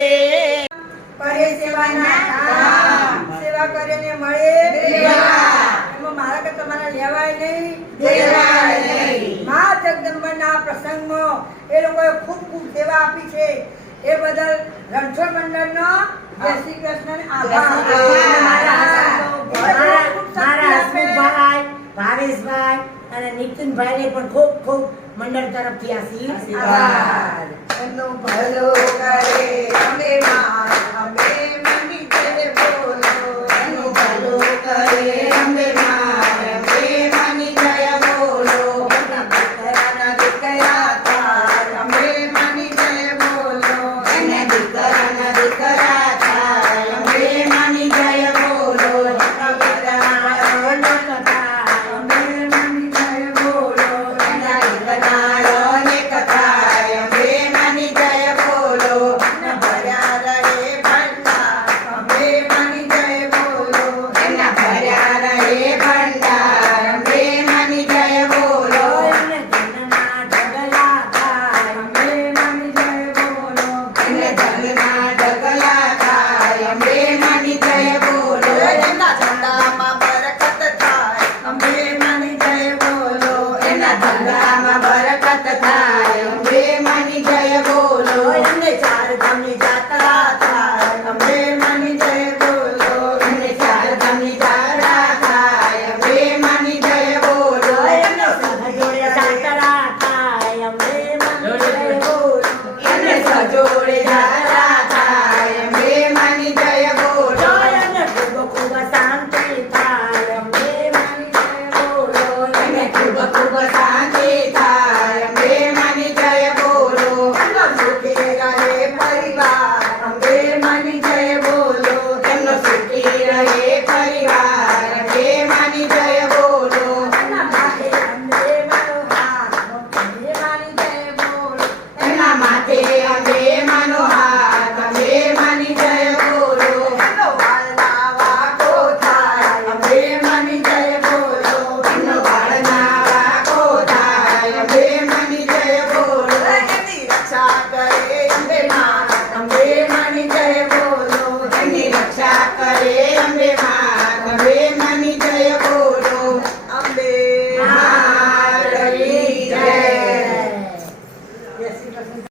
કરે સેવાના કામ, સેવા કરીને મળે એમાં મારા કે તમારે લેવાય નહીં દેવાય નહીં. મા જગદંબાના પ્રસંગમાં એ લોકોએ ખૂબ ખૂબ સેવા આપી છે. એ બદલ રણછોડ મંડળનો જય શ્રી કૃષ્ણ આભાર. મારા હસમુખભાઈ, ભાવેશભાઈ અને નિતિનભાઈ ને પણ ખૂબ ખૂબ મંડળ તરફથી આશીર્વાદ. એમનું ભલું કરે અમે